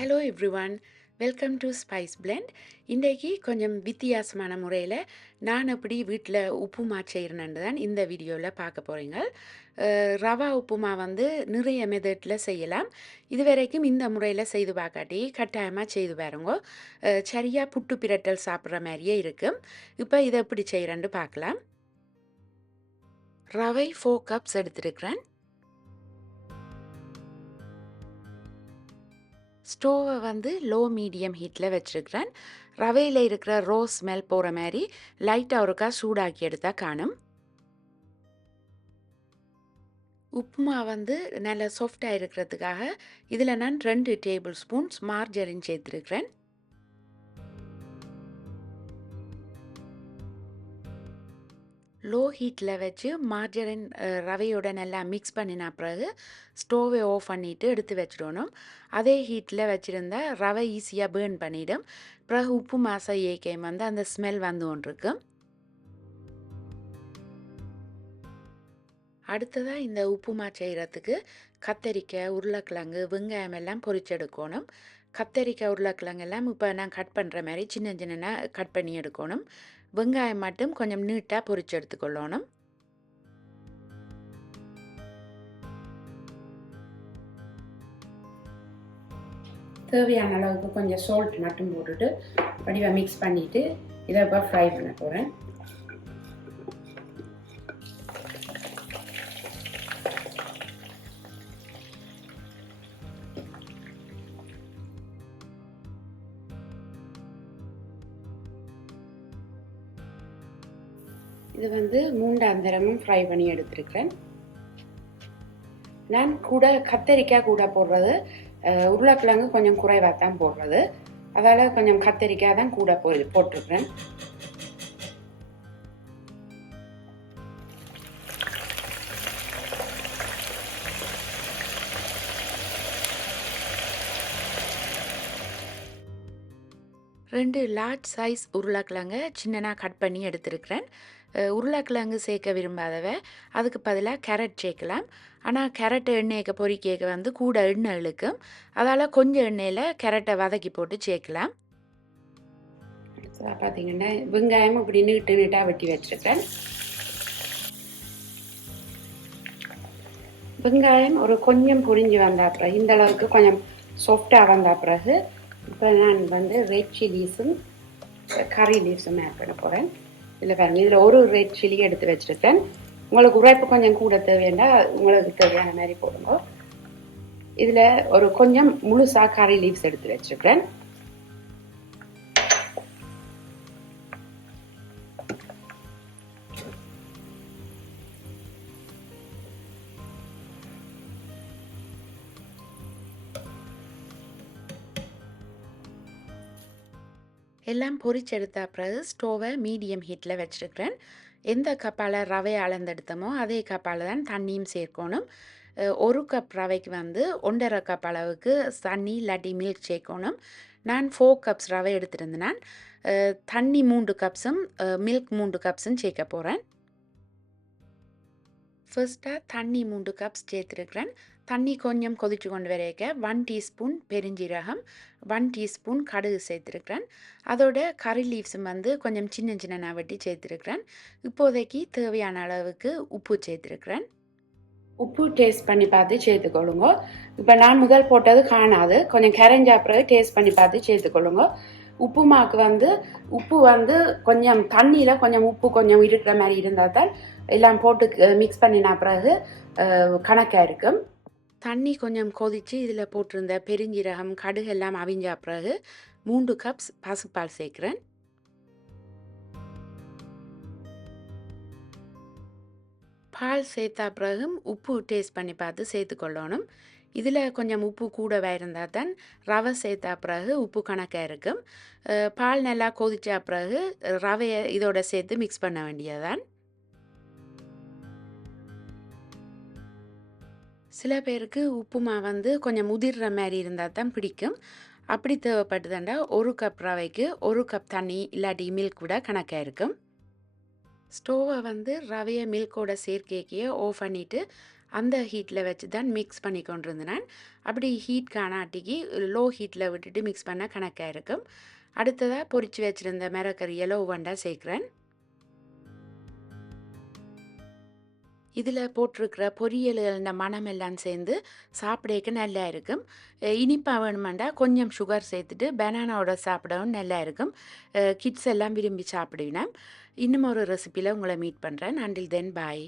Hello everyone, welcome to Spice Blend. இன்றைக்கி கொஞ்சம் வித்தியாசமான முறையில் நான் எப்படி வீட்டில் உப்புமா செய்கிறேன்னு தான் இந்த வீடியோவில் பார்க்க போகிறீங்க. ரவா உப்புமா வந்து நிறைய மெத்தடில் செய்யலாம். இது வரைக்கும் இந்த முறையில் செய்து பார்க்காட்டி கட்டாயமாக செய்து பாருங்க. சரியாக புட்டு பிரட்டல் சாப்பிட்ற மாதிரியே இருக்கும். இப்போ இதை எப்படி செய்கிறேன்னு பார்க்கலாம். ரவை 4 கப்ஸ் எடுத்துருக்கிறேன். ஸ்டோவை வந்து லோ மீடியம் ஹீட்டில் வச்சுருக்கிறேன். ரவையில் இருக்கிற ரோஸ் ஸ்மெல் போகிற மாதிரி லைட்டாக ஒருக்கா சூடாக்கி எடுத்தால் காணும். உப்புமா வந்து நல்ல சாஃப்டாக இருக்கிறதுக்காக இதில் நான் 2 டேபிள் ஸ்பூன்ஸ் மார்ஜரின் சேர்த்துருக்கிறேன். லோ ஹீட்டில் வச்சு மார்ஜரின் ரவையோட நல்லா மிக்ஸ் பண்ணின பிறகு ஸ்டோவை ஆஃப் பண்ணிவிட்டு எடுத்து வச்சிடணும். அதே ஹீட்டில் வச்சுருந்தா ரவை ஈஸியாக பேர்ன் பண்ணிவிடும். பிறகு உப்பு மாசம் ஏக்கையும் வந்து அந்த ஸ்மெல் வந்து கொண்டிருக்கு. அடுத்ததாக இந்த உப்புமா செய்கிறதுக்கு கத்தரிக்காய், உருளைக்கிழங்கு, வெங்காயம் எல்லாம் பொரிச்செடுக்கணும். கத்தரிக்காய், உருளைக்கிழங்கு எல்லாம் இப்போ நான் கட் பண்ணுற மாதிரி சின்ன சின்ன கட் பண்ணி எடுக்கணும். வெங்காயம் மட்டும் கொஞ்சம் நீட்டாக பொரிச்சு எடுத்துக்கொள்ளணும். தேவையான அளவுக்கு கொஞ்சம் சால்ட் மட்டும் போட்டுட்டு வடிவாக மிக்ஸ் பண்ணிவிட்டு இதை இப்போ ஃப்ரை பண்ண போகிறேன். இது வந்து 3 அந்தரமும் ஃப்ரை பண்ணி எடுத்துருக்கிறேன். நான் கூட கத்தரிக்காய் கூட போடுறது, உருளைக்கிழங்கு கொஞ்சம் குறைவாக தான் போடுறது, அதால் கொஞ்சம் கத்தரிக்காய் தான் கூட போட்டிருக்கிறேன். ரெண்டு லார்ஜ் சைஸ் உருளைக்கிழங்கு சின்னனாக கட் பண்ணி எடுத்துருக்கிறேன். உருளைக்கிழங்கு சேர்க்க விரும்பாதவ அதுக்கு பதிலாக கேரட் சேர்க்கலாம். ஆனால் கேரட் எண்ணெய்க்கு பொரிக்கேக்க வந்து கூட எண்ணெய் இழுக்கும். அதால் கொஞ்சம் எண்ணெயில் கேரட்டை வதக்கி போட்டு சேர்க்கலாம். பார்த்தீங்கன்னா வெங்காயம் இப்படி நீட்டாக வெட்டி வச்சுருக்கேன். வெங்காயம் ஒரு கொஞ்சம் புரிஞ்சு வந்த பிறகு, இந்த அளவுக்கு கொஞ்சம் சாஃப்டாக வந்த பிறகு இப்போ நான் வந்து ரெட் சில்லிஸும் கறி லீவ்ஸும் ஆட் பண்ண போகிறேன். இதில் பாருங்கள், இதில் ஒரு ரெட் சில்லி எடுத்து வச்சுருக்கேன். உங்களுக்கு உரைப்பு கொஞ்சம் கூட தேவைன்னா உங்களுக்கு தேவையான மாதிரி போடுங்க. இதில் ஒரு கொஞ்சம் முழுசாக கறி லீவ்ஸ் எடுத்து வச்சுருக்கேன். எல்லாம் பொரிச்செடுத்த பிறகு ஸ்டோவை மீடியம் ஹீட்டில் வச்சுருக்கிறேன். எந்த கப்பால் ரவை அளந்தெடுத்தமோ அதே கப்பால் தான் தண்ணியும் சேர்க்கணும். 1 கப் ரவைக்கு வந்து 1.5 கப் அளவுக்கு தண்ணி இல்லாட்டி மில்க் சேர்க்கணும். நான் 4 கப்ஸ் ரவை எடுத்துருந்தேன். தண்ணி 3 கப்ஸும் மில்க் 3 கப்ஸும் சேர்க்க போகிறேன். ஃபர்ஸ்ட்டாக தண்ணி 3 கப்ஸ் சேர்த்துருக்கிறேன். தண்ணி கொஞ்சம் கொதிச்சு கொண்டு வரைக்க 1 டீஸ்பூன் பெருஞ்சீரகம், 1 டீஸ்பூன் கடுகு சேர்த்துருக்கிறேன். அதோட கறி லீவ்ஸும் வந்து கொஞ்சம் சின்ன சின்ன வெட்டி சேர்த்துருக்கிறேன். இப்போதைக்கு தேவையான அளவுக்கு உப்பு சேர்த்துருக்கிறேன். உப்பு டேஸ்ட் பண்ணி பார்த்து சேர்த்துக்கொள்ளுங்க. இப்போ நான் முதல் போட்டது காணாது, கொஞ்சம் கரைஞ்சா பிறகு டேஸ்ட் பண்ணி பார்த்து சேர்த்துக்கொள்ளுங்க. உப்புமாக்கு வந்து உப்பு வந்து கொஞ்சம் தண்ணியில் கொஞ்சம் உப்பு கொஞ்சம் இருக்கிற மாதிரி இருந்தால் தான் எல்லாம் போட்டு மிக்ஸ் பண்ணின பிறகு கணக்காக இருக்கும். தண்ணி கொஞ்சம் கொதித்து இதில் போட்டிருந்த பெருஞ்சீரகம், கடுகு எல்லாம் அவிஞ்சா பிறகு 3 கப்ஸ் பசுப்பால் சேர்க்குறேன். பால் சேர்த்தா பிறகும் உப்பு டேஸ்ட் பண்ணி பார்த்து சேர்த்துக்கொள்ளணும். இதில் கொஞ்சம் உப்பு கூடவே இருந்தால் தான் ரவை சேர்த்தா பிறகு உப்பு கணக்காக இருக்கும். பால் நல்லா கொதிச்சா பிறகு ரவையை இதோட சேர்த்து மிக்ஸ் பண்ண வேண்டியதான். சில பேருக்கு உப்புமா வந்து கொஞ்சம் முதிர்ற மாதிரி இருந்தால் தான் பிடிக்கும். அப்படி தேவைப்பட்டுதாண்டா 1 கப் ரவைக்கு 1 கப் தண்ணி இல்லாட்டி மில்க் கூட கணக்காக இருக்கும். ஸ்டோவை வந்து ரவையை மில்கோட சேர்க்கையே ஆஃப் பண்ணிவிட்டு அந்த ஹீட்டில் வச்சு தான் மிக்ஸ் பண்ணி கொண்டிருந்தேன். அப்படி ஹீட் காணாட்டிக்கு லோ ஹீட்டில் விட்டுட்டு மிக்ஸ் பண்ணால் கணக்காக இருக்கும். அடுத்ததாக பொரிச்சு வச்சுருந்த மிரக்கறியை லோவண்டா சேர்க்குறேன். இதில் போட்டிருக்கிற பொரியல்கள மணம் எல்லாம் சேர்ந்து சாப்பிடக்க நல்லா இருக்கும். இனிப்பாக வேணுமெண்டா கொஞ்சம் சுகர் சேர்த்துட்டு பனானாவோட சாப்பிடவும் நல்லா இருக்கும். கிட்ஸ் எல்லாம் விரும்பி சாப்பிடுவினம். இன்னும் ஒரு ரெசிப்பியில் உங்களை மீட் பண்ணுறேன். அண்டில் தென் பாய்.